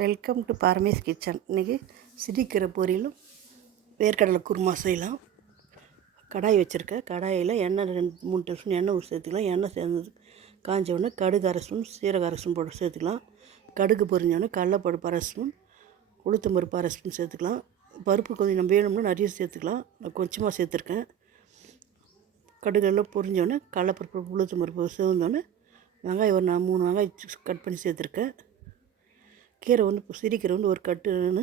Welcome to Paramesh kitchen. இன்றைக்கி சிரிக்கிற பொரியலும் வேர்க்கடலை குருமா செய்யலாம். கடாய் வச்சுருக்கேன். கடாயில் எண்ணெய் 2-3 டீஸ்பூன் எண்ணெய் சேர்த்துக்கலாம். எண்ணெய் சேர்ந்து காஞ்ச உடனே கடுகு அரை ஸ்பூன், சீரக அரை ஸ்பூன் போட்டு சேர்த்துக்கலாம். கடுகு பொரிஞ்சோடனே கடலைப்பருப்பு அரை ஸ்பூன், உளுத்தம் பருப்பு அரை ஸ்பூன் சேர்த்துக்கலாம். பருப்பு கொஞ்சம் நம்ம வேணும்னா நிறைய சேர்த்துக்கலாம். நான் கொஞ்சமாக சேர்த்துருக்கேன். கடுகெல்லாம் பொரிஞ்சோடனே கடலைப்பருப்பு உளுத்தம் பருப்பு சேர்ந்தோடனே வெங்காயம் ஒரு 3 வெங்காயம் கட் பண்ணி சேர்த்துருக்கேன். கீரை சிரிக்கீரை ஒரு கட்டுன்னு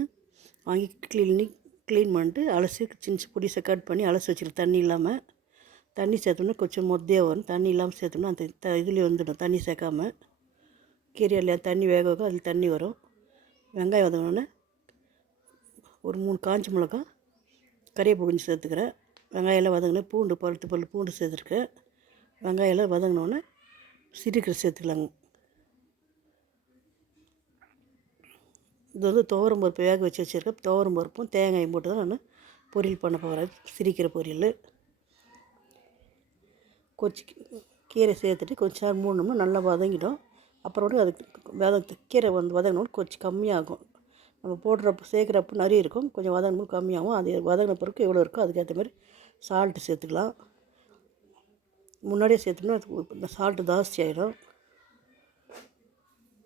வாங்கி க்ளீன் பண்ணிட்டு அலசி சின்ன பொடிசை கட் பண்ணி அலசி வச்சுருக்கேன். தண்ணி இல்லாமல். தண்ணி சேர்த்தோம்னா கொஞ்சம் மொத்தையாக வரும். தண்ணி இல்லாமல் சேர்த்தோம்னா அந்த இதுலேயே வந்துடும். தண்ணி சேர்க்காம கீரையில் தண்ணி வேக அதில் தண்ணி வரும். வெங்காயம் வதங்கினோடனே ஒரு 3 காஞ்ச மிளகா கறிவேப்பிலை கொஞ்சம் சேர்த்துக்கிறேன். வெங்காயம்லாம் வதங்கினே பூண்டு சேர்த்துருக்கேன். வெங்காயம்லாம் வதங்கினோடனே சிரிக்கீரை சேர்த்துக்கலாங்க. இது துவரம் பருப்பு வேக வச்சு வச்சுருக்கேன். துவரம் பருப்பும் தேங்காயும் போட்டு தான் நான் பொரியல் பண்ண போகிறேன். சிரிக்கிற பொரியல். கீரை சேர்த்துட்டு கொஞ்சம் நேரம் மூடணும்னா நல்லா வதங்கிடும். அப்புறம் அதுக்கு கீரை வதங்கணும்னு கொஞ்சம் கம்மியாகும். நம்ம சேர்க்குறப்ப நிறைய இருக்கும், கொஞ்சம் வதங்கணும் கம்மியாகும். அது வதங்கின பிறகு எவ்வளோ இருக்கோ அதுக்கேற்ற மாதிரி சால்ட்டு சேர்த்துக்கலாம். முன்னாடியே சேர்த்தோம்னா இந்த சால்ட்டு ஜாஸ்தி ஆகிடும்.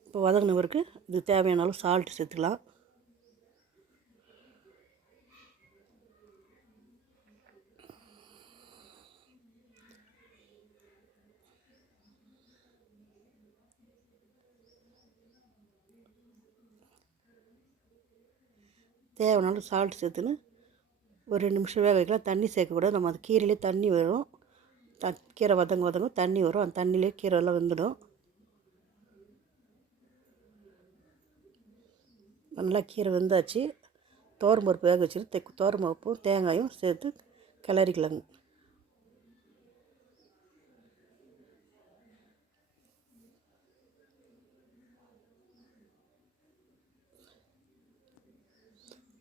இப்போ வதங்கினவருக்கு இது தேவையான அளவு சால்ட்டு சேர்த்துக்கலாம். தேவையான அளவு சால்ட்டு சேர்த்துன்னு ஒரு 2 நிமிஷம் வேக வைக்கலாம். தண்ணி சேர்க்கக்கூடாது. நம்ம அது கீரையிலே தண்ணி வரும். கீரை வதங்க தண்ணி வரும். அந்த தண்ணியிலே கீரை எல்லாம் வெந்துடும். நல்லா கீரை வெந்தாச்சு. துவரம் பருப்பு வேக வச்சுட்டு துவரம் பருப்பும் தேங்காயும் சேர்த்து கிளறிக்கலாங்க.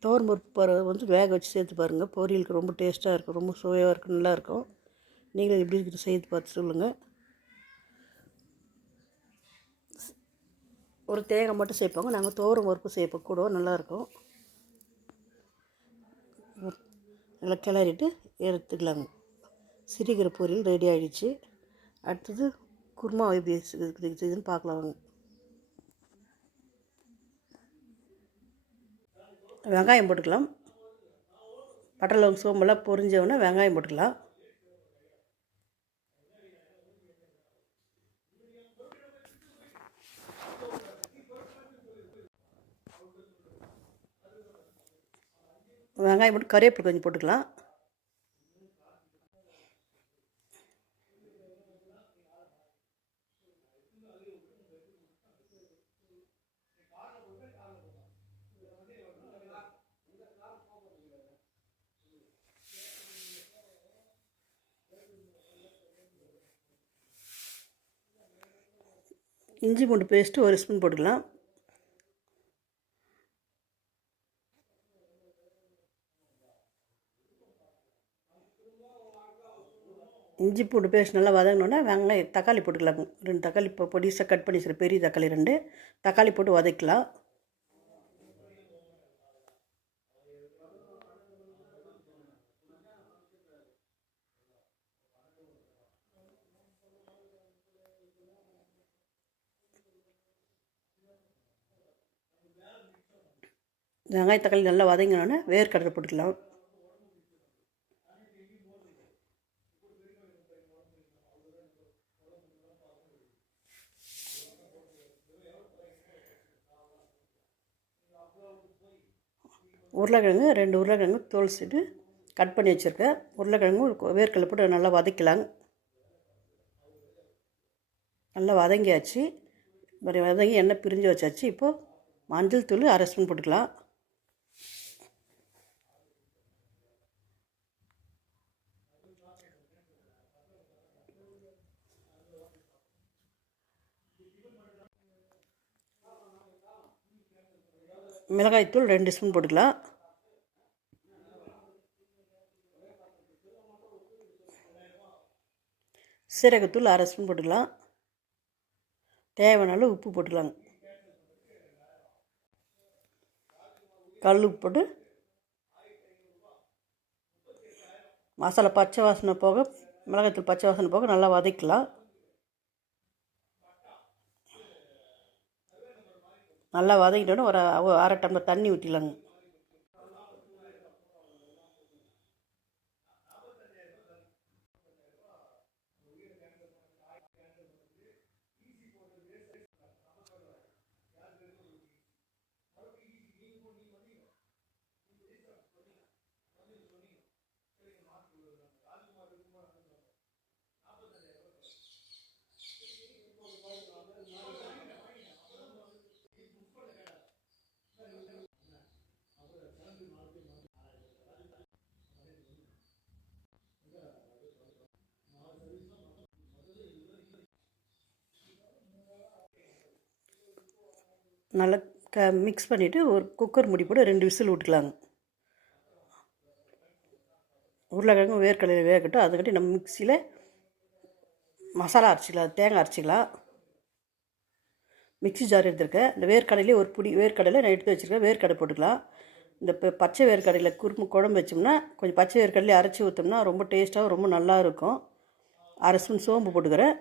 துவரம் பருப்பு வேக வச்சு சேர்த்து பாருங்கள். பொரியலுக்கு ரொம்ப டேஸ்ட்டாக இருக்கும், ரொம்ப சுவையாக இருக்கும், நல்லாயிருக்கும். நீங்களும் எப்படி செய்து பார்த்து சொல்லுங்கள். ஒரு தேங்காய் மட்டும் சேர்ப்பாங்க. நாங்கள் துவரம் பருப்பு சேர்ப்போம் கூட, நல்லாயிருக்கும். நல்லா கிளறிட்டு எடுத்துக்கலாங்க. சிரிக்கிற பொரியல் ரெடி ஆகிடுச்சு. அடுத்தது குருமா எப்படி இதுன்னு பார்க்கலாம் வாங்க. வெங்காயம் போட்டுக்கலாம். பட்டை லவங்கம் சோம்பெல்லாம் பொரிஞ்சவொடனே வெங்காயம் போட்டுக்கலாம். வெங்காயம் போட்டு கறிவேப்பிலை கொஞ்சம் போட்டுக்கலாம். இஞ்சி பூண்டு பேஸ்ட்டு 1 ஸ்பூன் போட்டுக்கலாம். இஞ்சி பூண்டு பேஸ்ட் நல்லா வதங்கினோன்னா தக்காளி போட்டுக்கலாங்க. 2 தக்காளி பொடிசாக கட் பண்ணி பெரிய தக்காளி 2 தக்காளி போட்டு வதக்கலாம். வெங்காயம் தக்காளி நல்லா வதங்கினோன்னே வேர்க்கடலை போட்டுக்கலாம். உருளைக்கிழங்கு 2 உருளைக்கிழங்கு தோல் சீட்டு கட் பண்ணி வச்சுருக்கேன். உருளைக்கிழங்கு வேர்க்கடலை போட்டு நல்லா வதக்கலாம். நல்லா வதங்கியாச்சு. வதங்கி எண்ணெய் பிரிஞ்சு வச்சாச்சு. இப்போது மஞ்சள் தூள் 1/2 ஸ்பூன் போட்டுக்கலாம். மிளகாய்த்தூள் 2 ஸ்பூன் போட்டுக்கலாம். சீரகத்தூள் 1/2 ஸ்பூன் போட்டுக்கலாம். தேவையான அளவு உப்பு போட்டுக்கலாங்க. கல் உப்பு போட்டு மசாலா பச்சை வாசனை போக, மிளகாய்த்தூள் பச்சை வாசனை போக நல்லா வதக்கலாம். நல்லா வதக்கிட்டோன்னு ஒரு அரை டம்ளர் தண்ணி ஊற்றிடலாங்க. நல்லா மிக்ஸ் பண்ணிவிட்டு ஒரு குக்கர் மூடி போட்டு 2 விசில் விட்டுக்கலாங்க. உருளைக்கிழங்கு வேர்க்கடலை வேகட்டும். அதுக்கிட்ட நம்ம மிக்சியில் மசாலா அரைச்சிக்கலாம், தேங்காய் அரைச்சிக்கலாம். மிக்ஸி ஜார் எடுத்துருக்கேன். இந்த வேர்க்கடலையே ஒரு பிடி வேர்க்கடலை நான் எடுத்து வச்சுருக்கேன். வேர்க்கடலை போட்டுக்கலாம். இந்த பச்சை வேர்க்கடலையில் குழம்பு வச்சோம்னா கொஞ்சம் பச்சை வேர்க்கடலையை அரைச்சி ஊற்றோம்னா ரொம்ப டேஸ்ட்டாகவும் ரொம்ப நல்லா இருக்கும். அரை ஸ்பூன் சோம்பு போட்டுக்கிறேன்.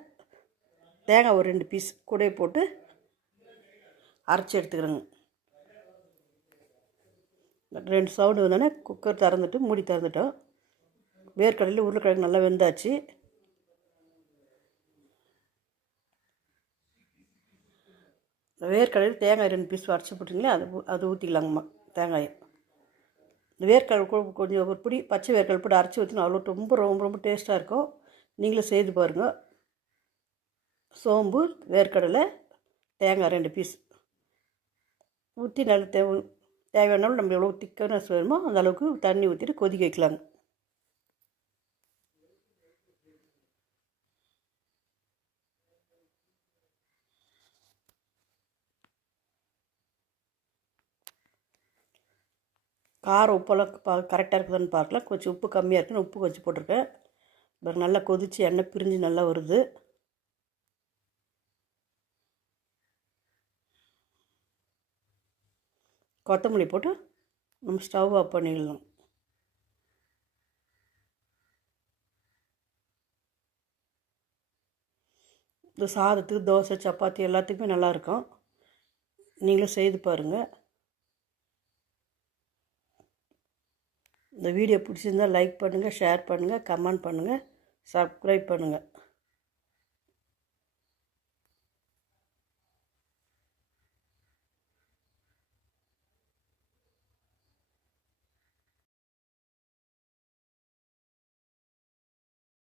தேங்காய் ஒரு 2 பீஸ் கூட போட்டு அரைச்சி எடுத்துக்கிறேங்க. 2 சவுண்டு வந்தோடனே குக்கர் திறந்துட்டு மூடி திறந்துட்டோம். வேர்க்கடலையில் உருளைக்கிழங்கு நல்லா வெந்தாச்சு. வேர்க்கடலையில் தேங்காய் 2 பீஸ் அரைச்சி போட்டிங்களே அது ஊற்றிக்கலாங்கம்மா. தேங்காயை இந்த வேர்க்கடலை கொஞ்சம் ஒரு பிடி பச்சை வேர்க்கடலை போட்டு அரைச்சி ஊற்றினா அவ்வளோ ரொம்ப ரொம்ப ரொம்ப டேஸ்ட்டாக இருக்கும். நீங்களும் செய்து பாருங்கள். சோம்பு, வேர்க்கடலை, தேங்காய் 2 பீஸ் ஊற்றி நல்ல தேவையானாலும் நம்ம எவ்வளோ திக்கனஸ் வேணுமோ அந்த அளவுக்கு தண்ணி ஊற்றிட்டு கொதிக்க வைக்கலாங்க. காரம் உப்பெல்லாம் கரெக்டாக இருக்குதுன்னு பார்க்கலாம். கொஞ்சம் உப்பு கம்மியாக இருக்குன்னு உப்பு கொஞ்சம் போட்டிருக்கேன். இப்போ நல்லா கொதித்து எண்ணெய் பிரிஞ்சு நல்லா வருது. கொத்தமல்லி போட்டு நம்ம ஸ்டவ் ஆஃப் பண்ணிடலாம். இந்த சாதத்துக்கு, தோசை, சப்பாத்தி எல்லாத்துக்குமே நல்லாயிருக்கும். நீங்களும் செய்து பாருங்கள். இந்த வீடியோ பிடிச்சிருந்தால் லைக் பண்ணுங்கள், ஷேர் பண்ணுங்கள், கமெண்ட் பண்ணுங்கள், சப்ஸ்கிரைப் பண்ணுங்கள்.